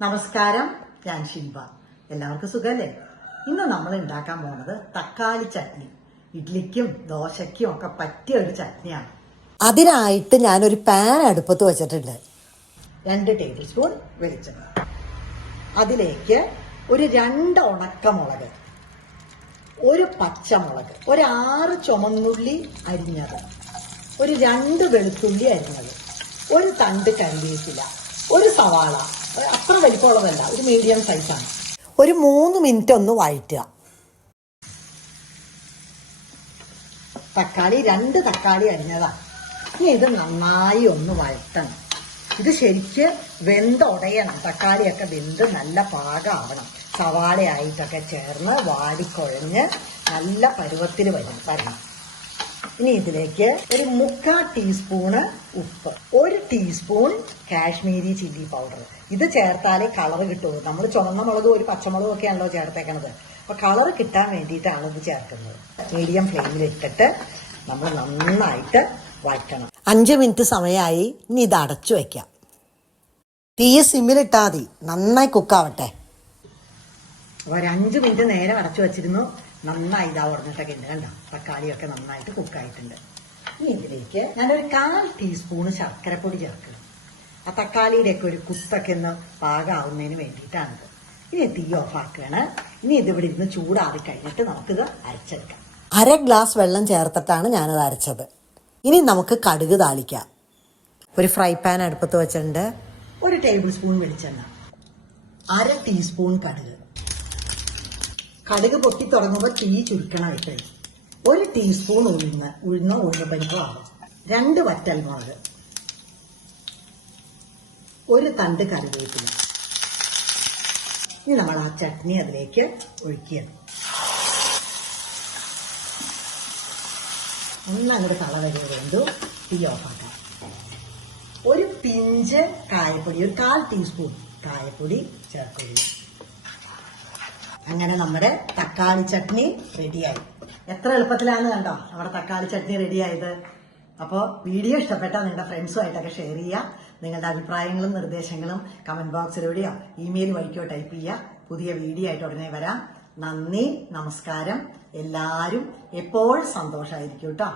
നമസ്കാരം ഞാൻ ശിൽപ എല്ലാവർക്കും സുഖമല്ലേ ഇന്ന് നമ്മൾ ഉണ്ടാക്കാൻ പോണത് തക്കാളി ചട്നി. ഇഡ്ലിക്കും ദോശയ്ക്കും ഒക്കെ പറ്റിയ ഒരു ചട്നിയാണ്. അതിനായിട്ട് ഞാൻ ഒരു പാൻ അടുപ്പത്ത് വെച്ചിട്ടുണ്ട്. രണ്ട് ടേബിൾ സ്പൂൺ വെളിച്ചെണ്ണ. അതിലേക്ക് ഒരു രണ്ട് ഉണക്കമുളക് ഒരു പച്ചമുളക് ഒരു ആറ് ചുമന്നുള്ളി അരിഞ്ഞത് ഒരു രണ്ട് വെളുത്തുള്ളി അരിഞ്ഞത് ഒരു തണ്ട് കരിവേപ്പില ഒരു സവാള അത്ര വലിപ്പമുള്ളതല്ല ഒരു മീഡിയം സൈസാണ് ഒരു മൂന്ന് മിനിറ്റ് ഒന്ന് വഴറ്റുക. തക്കാളി രണ്ട് തക്കാളി അരിഞ്ഞതാ. ഇനി ഇത് നന്നായി ഒന്ന് വഴറ്റണം. ഇത് ശരിക്ക് വെന്തുടയണം തക്കാളിയൊക്കെ വെന്ത് നല്ല പാകമാവണം സവാളയായിട്ടൊക്കെ ചേർന്ന് വാടിക്കുഴഞ്ഞ് നല്ല പരുവത്തിൽ വരും വരണം. ഇനി ഇതിലേക്ക് ഒരു മുക്കാൽ ടീസ്പൂണ് ഉപ്പ് ഒരു ടീസ്പൂൺ കാശ്മീരി ചില്ലി പൗഡർ. ഇത് ചേർത്താലേ കളർ കിട്ടുള്ളൂ. നമ്മൾ ചുവന്ന മുളകും ഒരു പച്ചമുളകും ഒക്കെയാണല്ലോ ചേർത്തേക്കണത്. അപ്പൊ കളർ കിട്ടാൻ വേണ്ടിയിട്ടാണ് ഇത് ചേർക്കുന്നത്. മീഡിയം ഫ്ലെയിമിൽ ഇട്ടിട്ട് നമ്മൾ നന്നായിട്ട് വഴറ്റണം. അഞ്ച് മിനിറ്റ് സമയമായി. ഇനി ഇത് അടച്ചു വയ്ക്കാം തീ സിമ്മിലിട്ടാൽ മതി. നന്നായി കുക്കാവട്ടെ അപ്പൊ ഒരു അഞ്ച് മിനിറ്റ് നേരെ അടച്ചു വെച്ചിരുന്നു. നന്നായി ഇതാ ഉടഞ്ഞിട്ടൊക്കെ ഉണ്ട് കണ്ടോ? തക്കാളിയൊക്കെ നന്നായിട്ട് കുക്കായിട്ടുണ്ട് ഇനി ഇതിലേക്ക് ഞാനൊരു കാൽ ടീസ്പൂണ് ശർക്കരപ്പൊടി ചേർക്കണം ആ തക്കാളിയുടെ ഒക്കെ ഒരു കുത്തൊക്കെ ഒന്ന് പാകാവുന്നതിന് വേണ്ടിയിട്ടാണിത്. ഇനി തീ ഓഫാക്കുകയാണ്. ഇനി ഇത് ഇവിടെ ഇരുന്ന് ചൂടാറി കഴിഞ്ഞിട്ട് നമുക്കിത് അരച്ചെടുക്കാം. അര ഗ്ലാസ് വെള്ളം ചേർത്തിട്ടാണ് ഞാനത് അരച്ചത്. ഇനി നമുക്ക് കടുക് താളിക്കാം. ഒരു ഫ്രൈ പാൻ അടുപ്പത്ത് വെച്ചിട്ടുണ്ട്. ഒരു ടേബിൾ സ്പൂൺ വെളിച്ചെണ്ണ. അര ടീസ്പൂൺ കടുക്. കടുക് പൊട്ടി തുടങ്ങുമ്പോൾ തീ ചുരുക്കണം ഇട്ടേ ഒരു ടീസ്പൂൺ ഉഴുന്ന് ഉഴുന്നോ ഉഴുന്ന് പരിപ്പോ ആവും രണ്ട് വറ്റൽ മുളക് ഒരു തണ്ട് കറിവേപ്പില. ഇനി നമ്മൾ ആ ചട്നി അതിലേക്ക് ഒഴിക്കുക ഒന്ന് അങ്ങോട്ട് തള വരുന്നത് വേണ്ടു തീ ഓഫാക്കാം. ഒരു പിഞ്ച് കായപ്പൊടി ഒരു കാൽ ടീസ്പൂൺ കായപ്പൊടി ചേർക്കുക. അങ്ങനെ നമ്മുടെ തക്കാളി ചട്നി റെഡിയായി എത്ര എളുപ്പത്തിലാണ് കണ്ടോ? നമ്മുടെ തക്കാളി ചട്നി റെഡിയായത് അപ്പോൾ വീഡിയോ ഇഷ്ടപ്പെട്ടാൽ നിങ്ങളുടെ ഫ്രണ്ട്സുമായിട്ടൊക്കെ ഷെയർ ചെയ്യുക നിങ്ങളുടെ അഭിപ്രായങ്ങളും നിർദ്ദേശങ്ങളും കമന്റ് ബോക്സിലൂടെയോ ഇമെയിൽ വഴിക്കോ ടൈപ്പ് ചെയ്യുക പുതിയ വീഡിയോ ആയിട്ട് ഉടനെ വരാം. നന്ദി നമസ്കാരം. എല്ലാവരും എപ്പോഴും സന്തോഷമായിരിക്കും കേട്ടോ